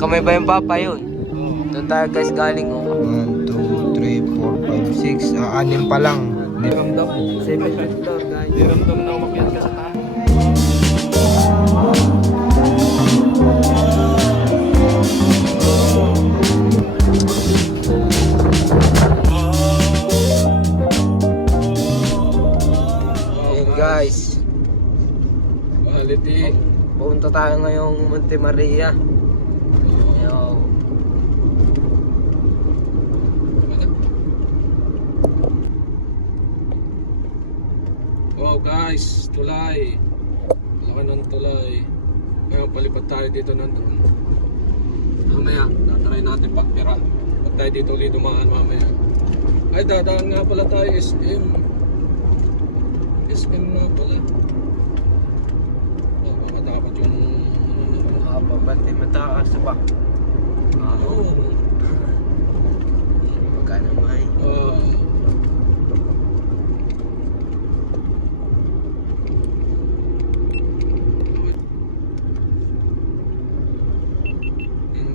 Kamay ba yung papa yun? Doon tayo guys galing oh. 1, 2, 3, 4, 5, 6. Anim pa lang. Ramdam. 7th floor guys. Ramdam na umakyat ka sa taas. Ayun guys. Quality. Pupunta tayo ngayong Monte Maria. Yo. Wow guys, tulay. Laki ng tulay. Ngayon palipad tayo dito ng drone. Mamaya, tatry natin pagpiran. Pag tayo dito ulit dumaan mamaya. Ay, dadaan nga pala tayo SM. SM nga pala. Oh, baka dapat yung Babante mataas sa back. Oo. Baka naman.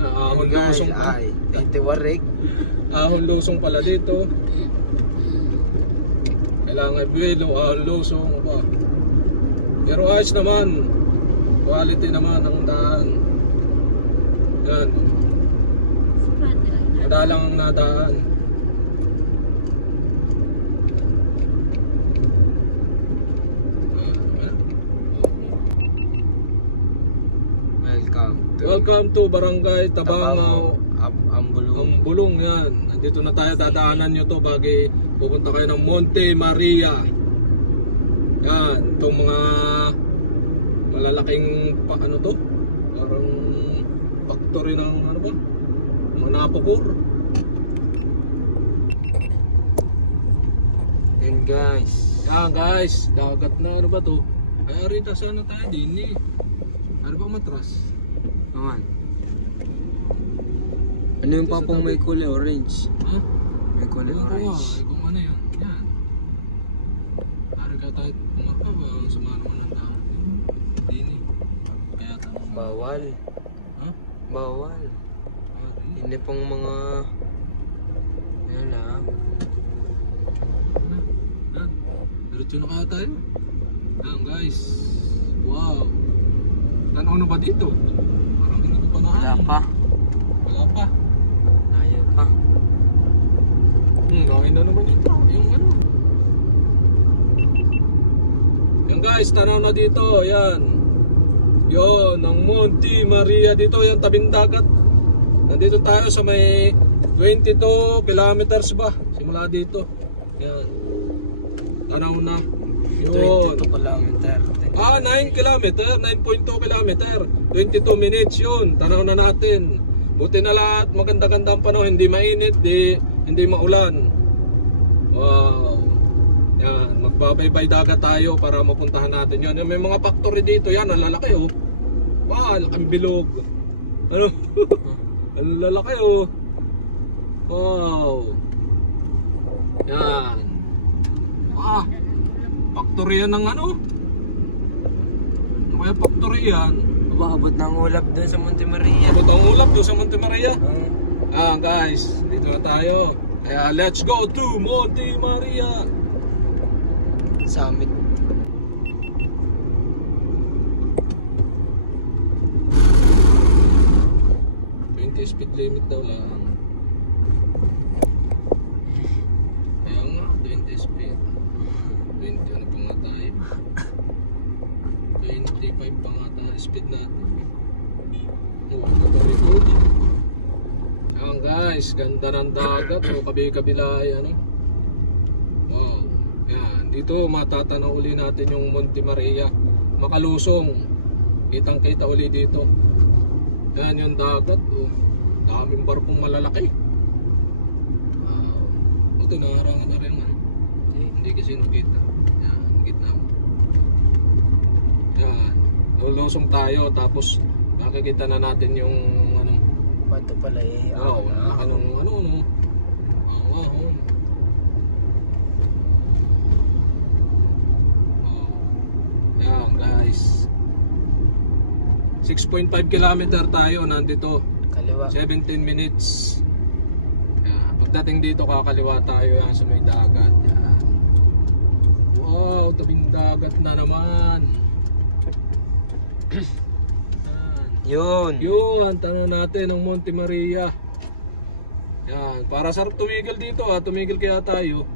Ahon lusong pa. Ay, 21 rig. Ahon lusong pala dito. Kailangan buwelo, ahon lusong pa. Pero ayos naman. Quality naman ang daan. Yan. Madalang ang nadaan. Welcome to Barangay Tabangaw. Ang bulong yan. Nandito na tayo, dadaanan nyo to bagay pupunta kayo ng Monte Maria. Yan, itong mga malalaking ano to? Parang factory ng ano ba? Mga napukor. Yan guys. Yan guys, dagat na ano ba to? Ay arita sana tayo din eh. Ano ba matras? Naman. Ano yung papang may kulay orange? Ha? May kulay Ano ba? orange. Ay, kung ano yan? Yan. Arika tayo pumarka ba? Sumano mo ng tao. Dini. Kaya tanong. Bawal. Ha? Bawal. Dini. Hindi pang mga... Yan ah. Yan. Diretso na kaya tayo. Yan guys. Wow. Tanaw na ba dito? Parang hindi ko pa Wala pa. Wala pa. Ayaw pa. Gawin na naman yung ano. Yan guys, tanaw na dito. Yan. Yon, ang Monte Maria dito. Yan, tabing dagat. Nandito tayo sa may 22 kilometers ba? Simula dito. Yan. Tanaw na. Yun. 22 kilometer. 9 kilometer, 9.2 kilometer, 22 minutes yun. Tanaw na natin. Buti na lahat, maganda-ganda ang panahon, hindi mainit, hindi maulan. Wow. Yan, magbabaybay dagat tayo para mapuntahan natin yan. May mga factory dito, yan, ang lalaki oh. Wow, laking bilog. Ano? Ang lalaki oh. Wow. Yan. Ah, factory yan ng ano? Ano kaya factory yan? Abot ng ulap doon sa Monte Maria. Ito ang ulap doon sa Monte Maria. Guys, dito na tayo. Kaya let's go to Monte Maria. Summit. Speed limit daw lang. Kaya nga, 20 speed. 20 ano pa nga tayo? 25 pa nga tayo speed natin. Oh, naka-record. Ayan guys, ganda ng dagat. O, kabi-kabila ay ano. Wow. Yan, dito matatanaw uli natin yung Monte Maria. Makalusong. Kitang-kita uli dito. Yan yung dagat. Oh. Daming barkong malalaki. Ito naharangan na rin man. Hindi kasi nakita. Yan, gitna mo. Yan. Lulusong tayo tapos makikita na natin yung ano. Bato pala eh. Oo, ano. Oo. Yan guys. 6.5 kilometer tayo nandito. Kaliwa. 17 minutes. Pagdating dito kakaliwa tayo yan sa may dagat. Yan. Wow, tabing dagat na naman. Yun. Yun, tanong natin ng Monte Maria. Yan, para sarap tumigil dito ha, tumigil kaya tayo.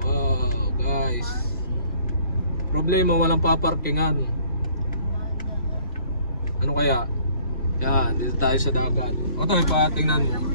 Wow, guys. Problema, walang paparkingan. Ano kaya? Yan, dito tayo sa dagat. O ito, ipatingnan mo.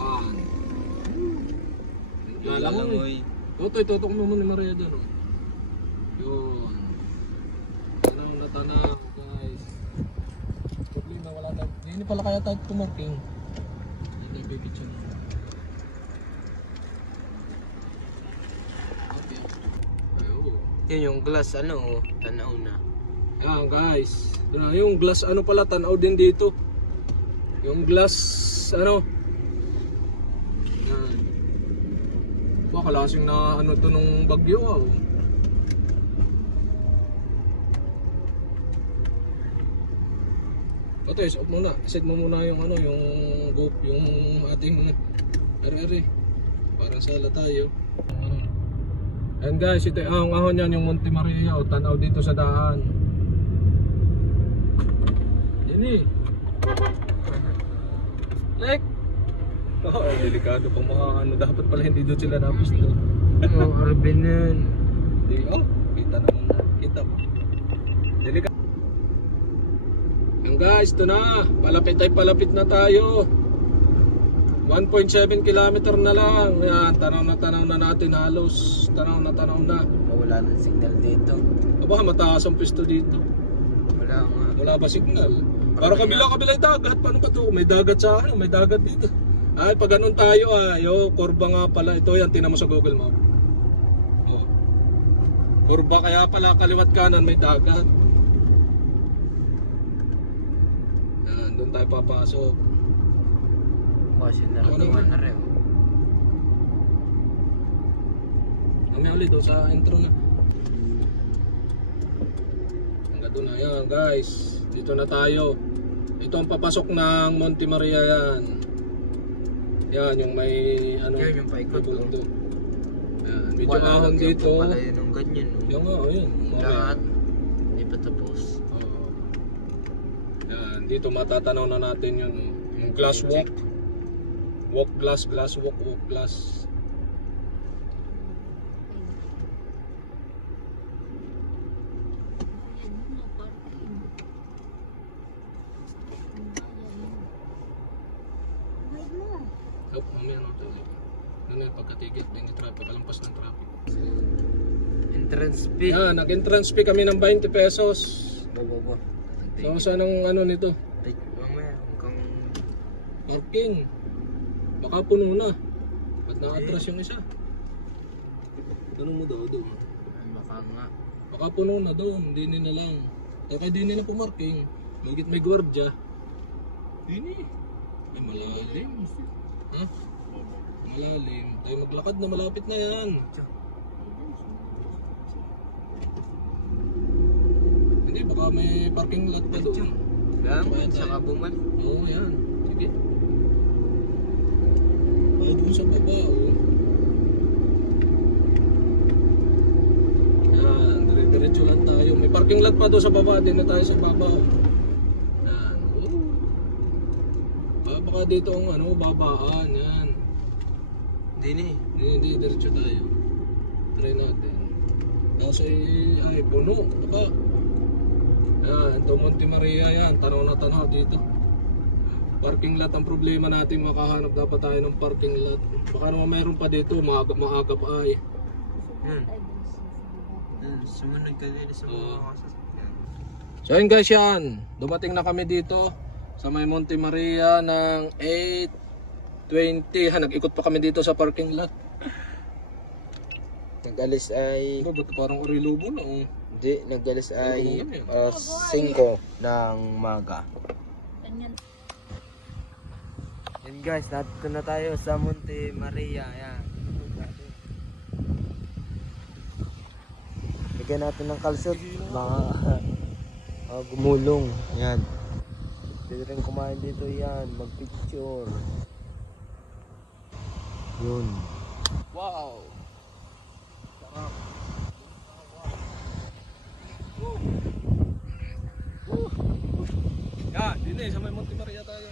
Yan. Lalangoy. Ito, itutok mo muna ni Maria dyan. Oh. Yun. Tanaw na tanaw, guys. Problema, wala na. Hindi pala kaya tayo pumarking. Hindi, pipicture mo. Okay. Ayun. Yun yung glass, ano, tanaw na. Yan guys, yung glass ano pala, tanaw din dito. Yung glass ano, yan. Baka lasing na ano to nung bagyo ah. Ito, set muna. Set mo muna yung ano, yung GoP, yung ating ari-ari. Para sala tayo. And guys, ito ang ahon yan, yung Monte Maria, o tanaw dito sa daan. Ini. Like. Oh, delikado pang mga ano, dapat pala hindi doon sila napisto. Oh, Arvin yun. Di, oh, kita naman. Kita mo. Delikado. Yan guys, ito na. Palapit na tayo. 1.7 kilometer na lang. Yan, tanaw na natin halos. Tanaw na. Wala nang signal dito. Aba, mataas ang pisto dito. Wala nga. Wala ba signal? Para kabila yung dagat. Paano ba ito? May dagat sa ano, may dagat dito. Ay, pag ganun tayo kurba nga pala. Ito yan, tinan mo sa Google Map. Oh. Kurba kaya pala kaliwat kanan may dagat. Yan, doon tayo papasok. Kasi naratuan na rin. Mamaya ulit doon sa intro na. Hanggang doon na yan guys. Dito na tayo. Ito ang papasok ng Monte Maria yan. Yan yung may ano. Yan yung paikot. Bundok. Yan, medyo Wala ahon lang dito. Wala yun yung ganyan. No? Yan nga, ayun. Lahat. Hindi pa tapos. Oo. Yan, dito matatanaw na natin yun. Yung glass walk. Walk glass, walk glass. Oh, mamaya na ito. Ano yung pagkatigil din ni traffic, kalampas ng traffic. Entrance fee. Yan, nag-entrance fee kami ng 20 pesos. Bobo. So, saan ang ano nito? Mamaya, kung Parking. Baka puno na. Ba't na-atras yung isa? Tanong mo daw doon. baka nga. Baka puno na doon, hindi na lang. Kaya di nila pumarking. May gwardya. Hindi. Ay malalim. Ha? Malalim. Tayo maglakad na, malapit na yan. Hindi, baka may parking lot pa doon. Lang, Bayad saka tayo. bumalik. Oo, yan. Sige. Ay, doon sa baba, oh. Yan, dire-diretso lang tayo. May parking lot pa doon sa baba, din na tayo sa baba. Yan, oh. Baka dito ang ano, babaan, yan. Hindi Hindi, diretso tayo. Try natin. Kasi, ay, puno. Baka. Yan, ito Monte Maria yan. Tanaw na tanaw dito. Parking lot ang problema natin. Makahanap dapat tayo ng parking lot. Baka naman mayroon pa dito. Maaga pa ay. Yan. Sumunod ka din sa mga kasasakyan. So yun guys yan. Dumating na kami dito sa may Monte Maria ng 8:20. Nag-ikot pa kami dito sa parking lot. Nag-alis ay... Ano ba ito? Parang Orilubo na oh. Hindi, nag-alis ay Ano 5 ng maga. Yan guys, natin na tayo sa Monte Maria. Yan. Bigyan natin ng kalsot. Mga Gumulong. Yan. Pwede rin kumain dito yan. Mag-picture. Yun. Wow! Sarap. Yan, din sa may Monte Maria tayo.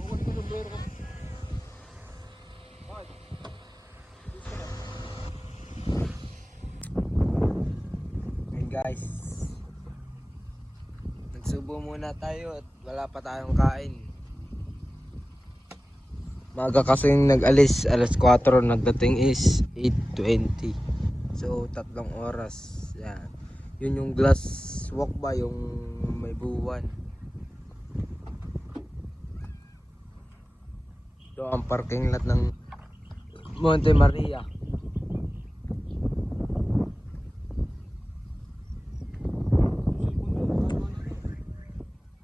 Bukod ko sombrero ko. Ayun guys. Nagsubo muna tayo at wala pa tayong kain. Maga kasing nag-alis, alas 4, nagdating is 8:20. So 3 oras. Yan. Yun yung glass walk ba, yung may buwan. Ito ang parking lot ng Monte Maria.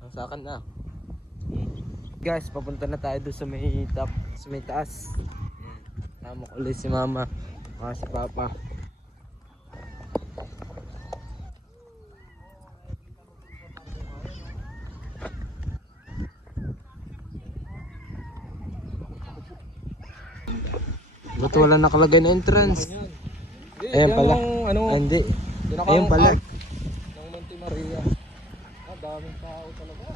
Ang sa akin na. Guys, papunta na tayo doon sa may sa may taas. Tama ko ulit si mama, si papa. Ba't wala nakalagay na entrance? Ayan pala. Ano, Hindi. pinaka- Ayan pala. out ng Monte Maria. Daming tao talaga.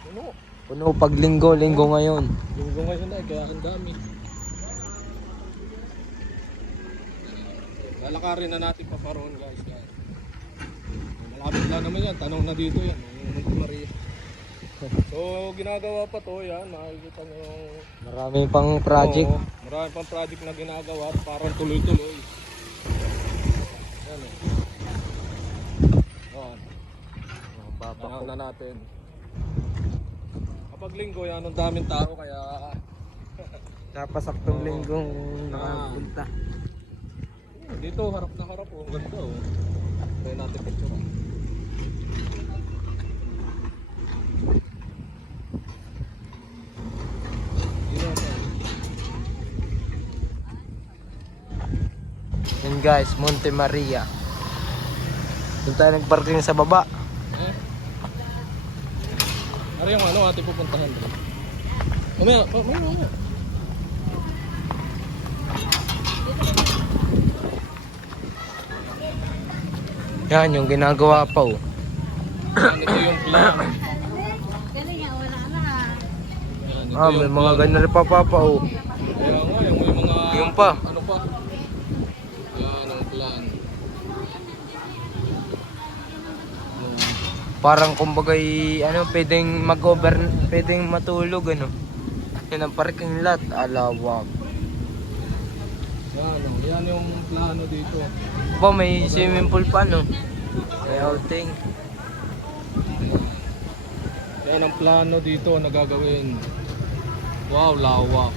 Puno. Puno pag linggo ngayon. Linggo ngayon na, kaya ang dami. Lalakarin na natin paparoon guys. Malapit lang naman yan, tanong na dito yan, yung Monte Maria. So ginagawa pa to yan, makikita nyo yung Marami pang project. Oo, marami pang project na ginagawa at parang tuloy-tuloy. Yan Yan. Baba ko. Tanong na natin. Kapag linggo yan, ang daming tao kaya Napasaktong linggong nakapunta. dito harap na harap oh, ang ganda oh. Try natin picture. Yan guys, Monte Maria. Doon tayo nagparking sa baba. Ano yung ano ating pupuntahan doon? Mamaya. Yan yung ginagawa pa oh. Yan, ito yung plan. Yan, ito May yung mga plan. ganun rin pa papa oh. Kaya nga, yung mga... Yung pa. Ano pa? Yan ang plan. Parang kumbagay pwedeng pwedeng matulog ano. Yan ang parking lot, alawak. Yan yung plano dito. Pa may swimming pool pa no. May outing. Yan ang plano dito na gagawin. Wow, lawak.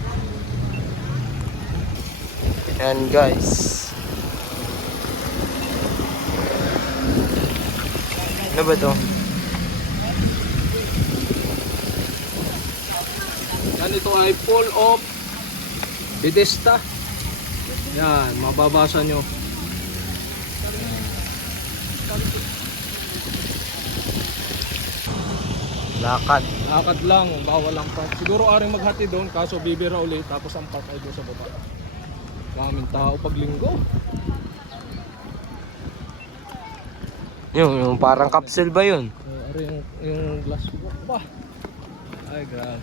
Yan guys. Ano ba to? Yan, ito ay full of Bethesda. Yan, mababasa nyo. Lakad. Lakad lang, bawal ang park. Siguro aring maghati doon, kaso bibira ulit, tapos ang park ay doon sa baba. Daming tao pag linggo. Yung parang capsule ba yun? Ari yung glass walk ba? Ay, grabe.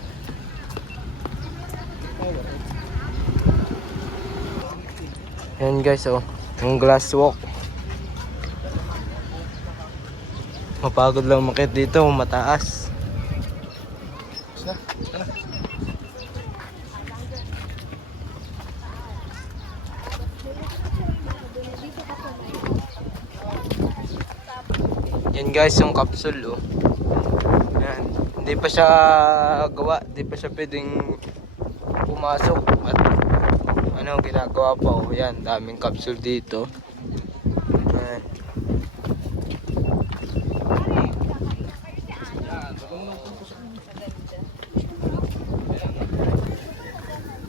Yan guys oh. Yung glass walk. Mapagod lang umakyat dito, mataas. Yan guys yung capsule oh. Yan. Hindi pa siya gawa, hindi pa siya pwedeng pumasok at ginagawa pa oh. Yan, daming capsule dito. Yan.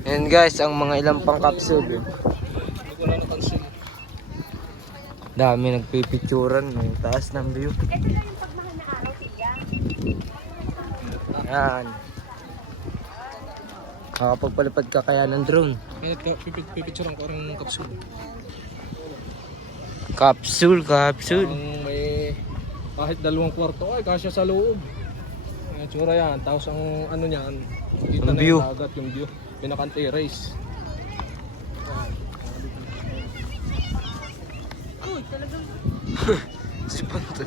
Yan guys, ang mga ilang pang capsule oh. Dami nagpipicturan. Yung taas ng view. Ito lang yung pagmahal na araw, Tia. Yan. Makapagpalipad ka kaya ng drone. Kaya pipicturean ko ang kapsul. Capsule. Ang may kahit 2 kwarto ay kasya sa loob. Ang tsura yan. Tapos ang ano niyan, kita Ang na view. yung dagat, yung view. Pinaka-terrace. Uy, talagang Si Panto.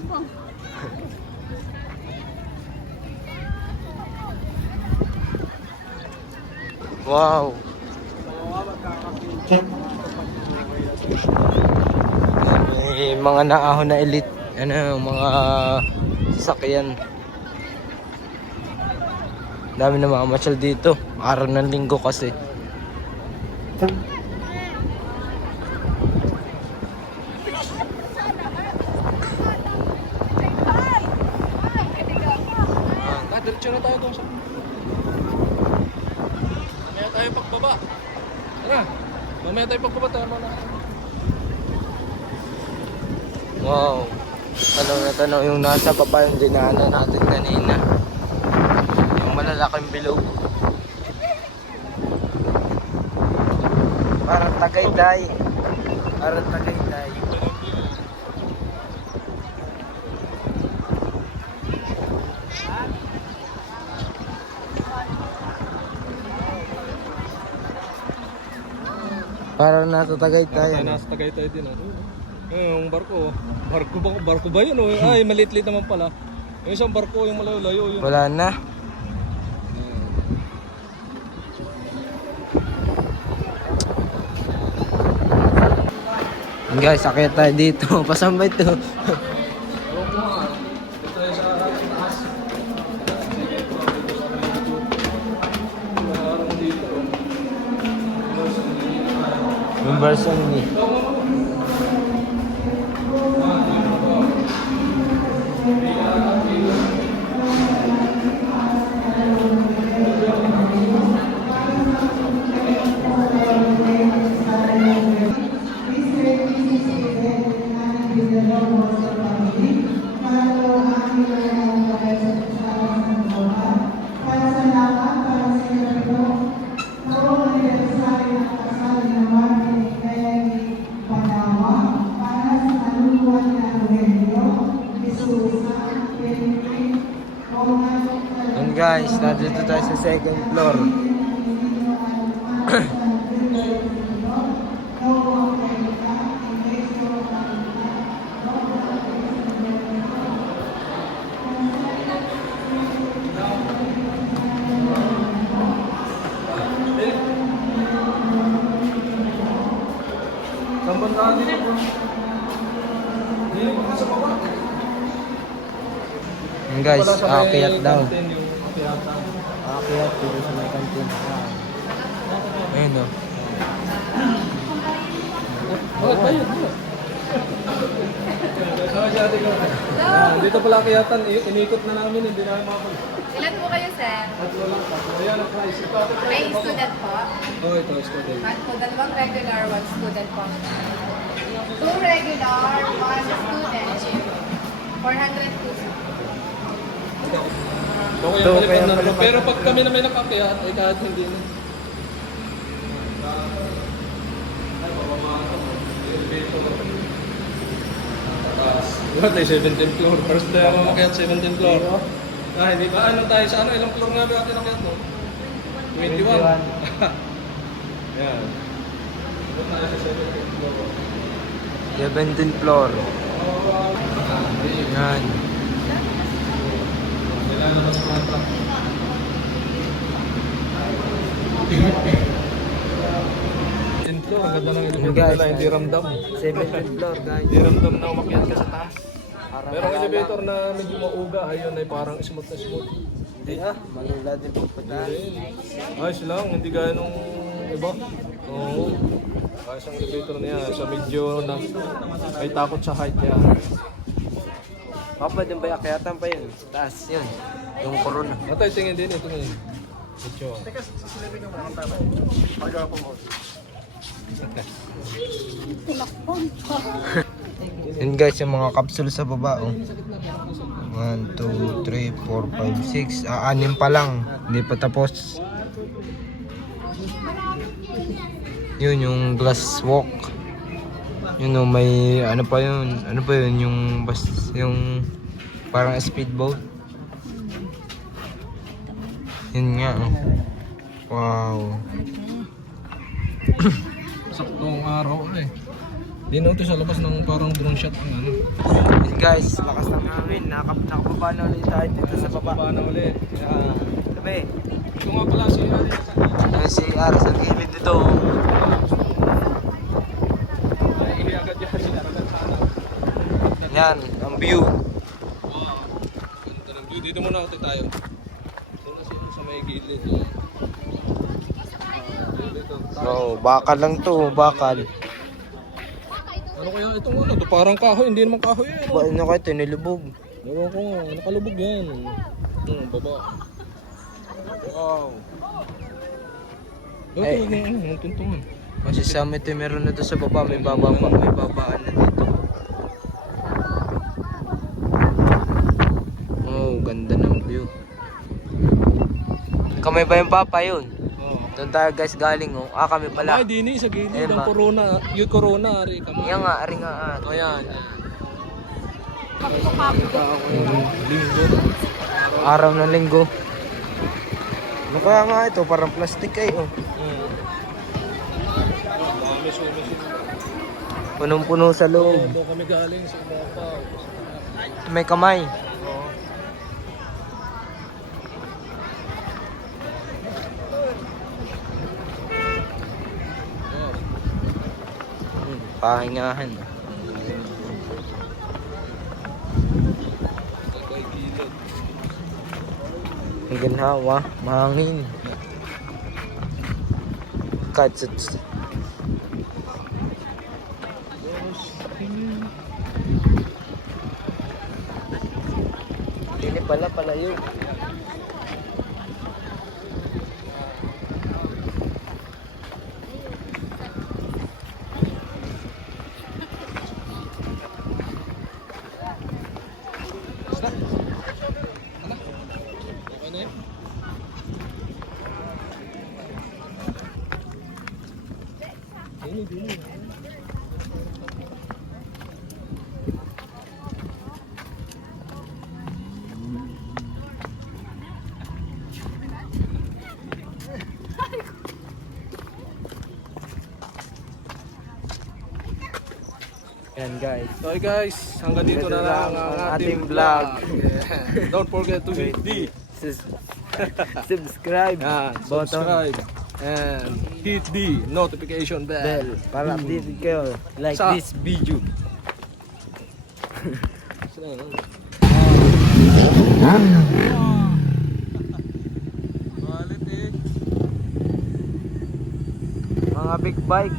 Wow. May mga naahon na elite. Ano, mga sasakyan. Dami na mga masyal dito. Araw ng linggo kasi. Diretso na tayo doon sa... Mamaya tayo pagbaba. Tara. Mamaya tayo pagbaba. Tama na. Wow. Tanong na tanong yung nasa baba yung dinaanan natin kanina. Yung malalaking bilog. Parang Tagaytay. Parang Tagaytay. Parang nasa Tagaytay. Tayo nasa Tagaytay din. Yung barko. Barko ba yun? Ay, maliit-liit naman pala. Yung isang barko, yung malayo-layo. Yun. Wala na. Yan guys, akit tayo dito. Pasan ba ito? Yung version ni. And guys, nandito tayo sa second floor. Sambon na din po. Hindi mo sa baba. And guys, aakyat daw. Akyatan. Aakyat dito sa may kantin. Ayun o. Bakit ba yun? Dito pala akyatan, inikot na namin, hindi namin makapag... Ilan po kayo, sir? Tatlo lang pa. Ayan ang price. May student po. Oh, ito, student. At po, 2 regular, 1 student po. 2 regular, 1 student. 400 po. Okay, Ito, palipad kaya na palipad. pero pag kami na may nakakyat, ay kahit hindi na. Ay, bababa ito. Elevator. Diba tayo 17th floor? First day ako makyat 17th floor. Ah, hindi ba? Ano tayo sa ano? Ilang floor nga ba natin nakyat no? 21. Yan. Ito tayo sa 17th floor. 17th floor. Yan. Nilalabas ko ang truck. Floor, ang ganda ng elevator Guys, nila, hindi ramdam. 17th floor guys. Hindi ramdam na umakyat ka sa taas. Merong elevator na medyo mauga, ayun ay parang smooth na smooth. Hindi ah, malula din po pa tayo. Ayos lang, hindi gaya nung iba. Oo. Ayos ang elevator niya, sa medyo na, may takot sa height niya. Papa, din ba akyatan pa yun? Sa taas yun. Yung corona. Natay, tingin din ito ngayon. Ito. Yun guys, yung mga capsule sa baba, oh. 1, 2, 3, 4, 5, 6. Anim pa lang. Hindi pa tapos. Yun, yung glass walk. Yun, oh, may ano pa yun. Ano pa yun? Yung parang speedboat. Yun nga, oh. Wow. Saktong araw eh. Di na ito sa labas ng parang drone shot ang ano. Yun guys, lakas ng hangin. Nakababa na ulit tayo dito sa baba. Baba na ulit. Yan. Sabi, Ito nga pala si Ali. si Aras sa gilid dito. Hindi agad yan. Agad sana. Yan, ang view. Wow. Ganda ng view. Dito muna ate tayo. Doon na sila sa may gilid. Dito. So, bakal lang to, bakal. Ano kaya itong ano? Ito parang kahoy. Hindi naman kahoy yan. Ba, ano kayo, tinilubog. Ewan ko nga. Nakalubog yan. Baba. Wow. Ito Ay. yung tuntungan. Kasi sa amin ito, meron na to sa baba, may babaan na dito. Oh, ganda ng view. Kamay ba yung papa yun? Doon tayo guys galing, oh. Kami pala. Ay, dini sa gilid Ayun ang ba? corona. Yung corona, ari kamay. Yan nga, ari nga. Ayan. Linggo. Araw ng linggo. Ano kaya nga ito? Parang plastic ay, oh. Dami sumisid. Punong-puno sa loob. Doon kami galing sa Bapaw. May kamay. Pahingahan. Kay gilid. Ang ginhawa, mahangin. Katsut. Hindi pala palayo. Okay na yun? Dini. Yan guys. Okay guys, hanggang dito na lang ang ating vlog. Yeah. Don't forget to hit the Subscribe button. subscribe and hit the notification bell. Bell para updated kayo like Sa- this video. Malit eh. Mga big bike.